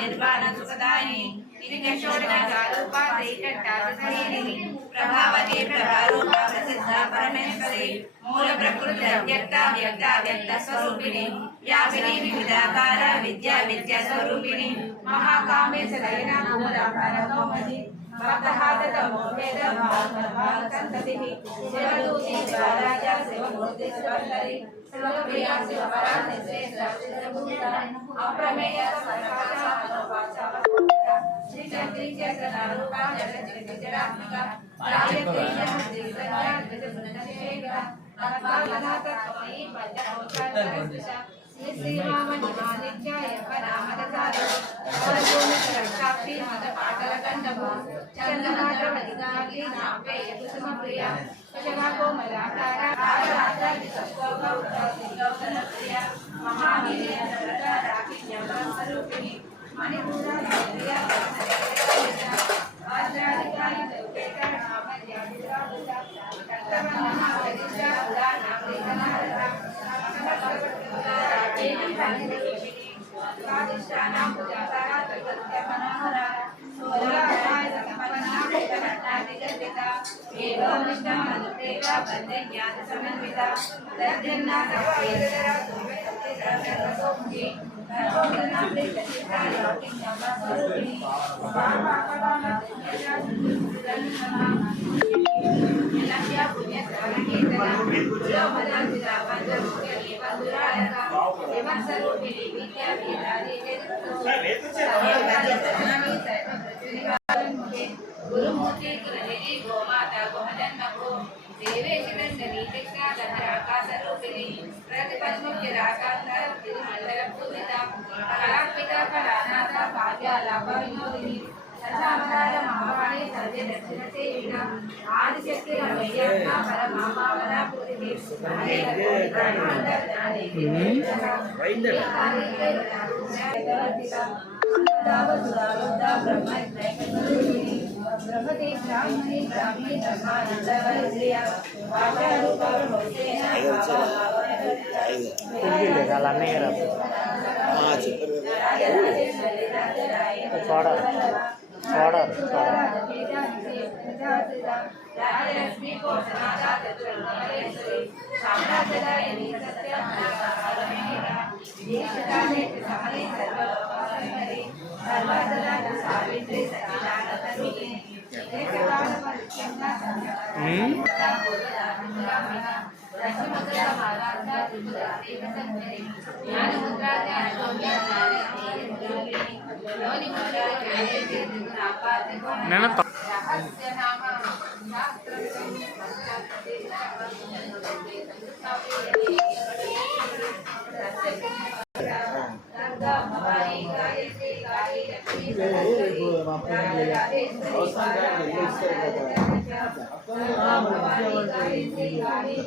निर्वाण सुखदायिनी प्रभावती प्रभारूपा प्रसिद्धा परमेश्वरी मूल प्रकृति अव्यक्त व्यक्त व्यक्त स्वरूपिणी व्यापिनी विविधाकार विद्या विद्या स्वरूपिणी महाकामे सदैना कुमुदाकार कौमदी भक्तहात मोहेद भागवतंततिः शिवदूती शिवराजा शिवमूर्ति शिवंदरी शिवप्रिया शिवपराधि श्रेष्ठभूता अप्रमेय सर्वकाला मनोवाचा श्री चंद्री चक्रनारूपा जगज्जगज्जरात्मिका राजते श्री संज्ञा जगज्जगन्नशेखरा तत्त्वालनाथमयी पंचकोशान्तरस्पृशा श्रीरामनिवादित्याय परामदसारो सर्वोन्नतरक्षाक्षी मदपाटलकण्डभो चन्दनाद्रवदिगाग्ली नाम्पेय कुसुमप्रिया कुशलाकोमलाकारा कालरात्रादिसत्त्वगौरवप्रिया महावीर्य राखिण्यस्वरूपिणी मणिपूरा प्रिया आद्राधिकारी चौकेटा नामर्यादिरावता कर्तवन्नः वरिष्ठा उदाना प्रीतनारता स्वादिष्टानां पूजाकारा तत्त्वमनोहरा सोलाराय समपन्ना विकरणादिगर्भिता एवोमिष्टा मनुप्रेता बन्धज्ञानसमन्विता दर्जन्नाथवेदरा दुर्वेदसोमुखी सर्वोदना प्रीतचित्ता योगिन्यमस्वरूपिणी स्वाभाकवाना पुण्यजा सुन्दरन्नमः यलभ्या पुण्यस्मरणकीर्तना पुरोमदाजिता वज्रमुख्यली वन्दुरालका विमर्शरूपिणी विद्या वेदादि गुरुमूर्ति गुरुनिधि गोमाता गोमजन्मभो देवेशनन्दनी दक्षिणाधराकाशरूपिणी प्रतिपद्मुख्यराकान्तर तिरुमण्डलपूजिता कलात्मिका कलानाथा भाग्यालाभविनोदिनी दशावतार महावाणी सर्वे दक्षिण सेविना आदिशक्ति रमैया परमापावना पूजिते ब्रह्मते ब्राह्मणे ब्राह्मणे धर्मानंदवरिया राजलक्ष्मी को सनादा चतुर्मलेश्वरी साम्राज्यदायिनी सत्यमहाकालमेका दीक्षिताने समले सर्वलोकसुंदरी सर्वसदा सावित्री सचिदानंदनी एककालपरिच्छिन्ना संज्ञा रश्मिमुद्रा भागार्था त्रिपुरादेवसंज्ञरी ज्ञानमुद्रा ज्ञानगम्या ज्ञानयोगिनी योनिमुद्रा ज्ञानेन्द्रिय त्रिगुणापादिको रहस्यनाम शास्त्रविदं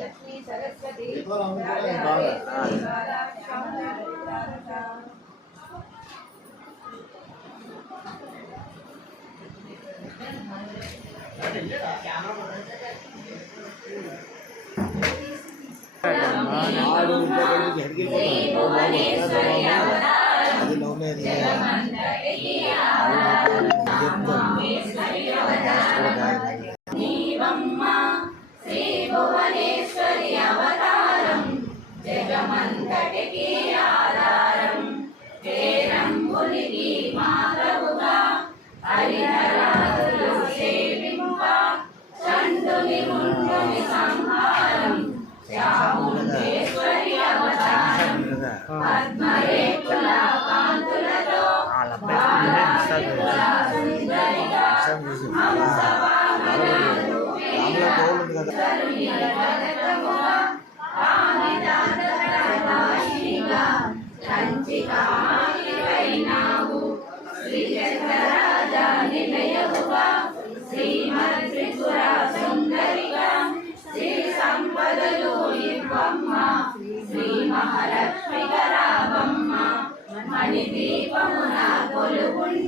लक्ष्मी सरस्वती श्रीभुवनेश्वरी अवतारं जगमंतटिकी आधारं हेरंबुलिगी माधवुगा हरिहराదులు సేవింప చండుని ముండుని సంహారం చాముండేశ్వరి అవతారం పద్మరేకుల కాంతులతో సుందరిగా హంసవాహన కంచికాయినావు శ్రీచక్రరాజా నిలయవుగా శ్రీమద్ త్రిపుర సుందరిగా శ్రీ సంపదలు ఇవ్వమ్మ శ్రీ మహాలక్ష్మి గరావమ్మ మణిదీపమున కొలువుండి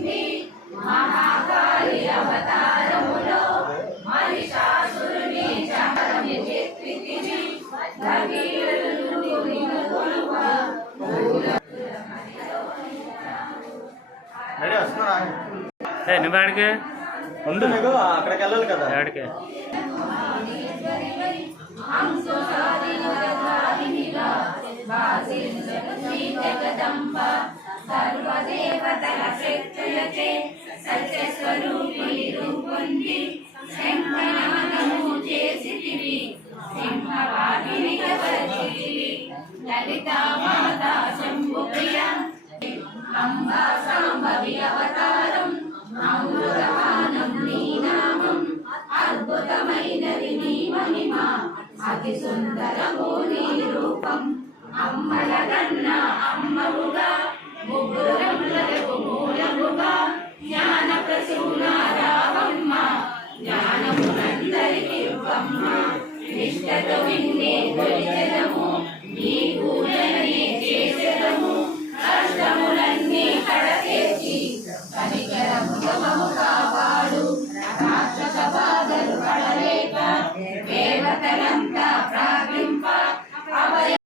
రెడీ వస్తున్నారా? నువ్వు ఆడికి ముందు మీకు అక్కడికి వెళ్ళాలి కదా. ఆడికి జగదంబ సర్వదేవతల శక్తులచే సత్యస్వరూపిణి రూపొంది శంఖనాదము చేసితివి సింహవాహినిగ వచ్చితివి లలితా మాతా శంభుప్రియ అంబా సాంబవి అవతారం అమృతపానం నీ నామం అద్భుతమైనది నీ మహిమ అతి సుందరము నీ రూపం అమ్మలగన్న అమ్మవుగా ముగ్గురములకు మూలముగా జ్ఞాన ప్రసూన రావమ్మ జ్ఞానమునందరికివ్వమ్మ నిష్టతో నిన్నే కొలిచెదము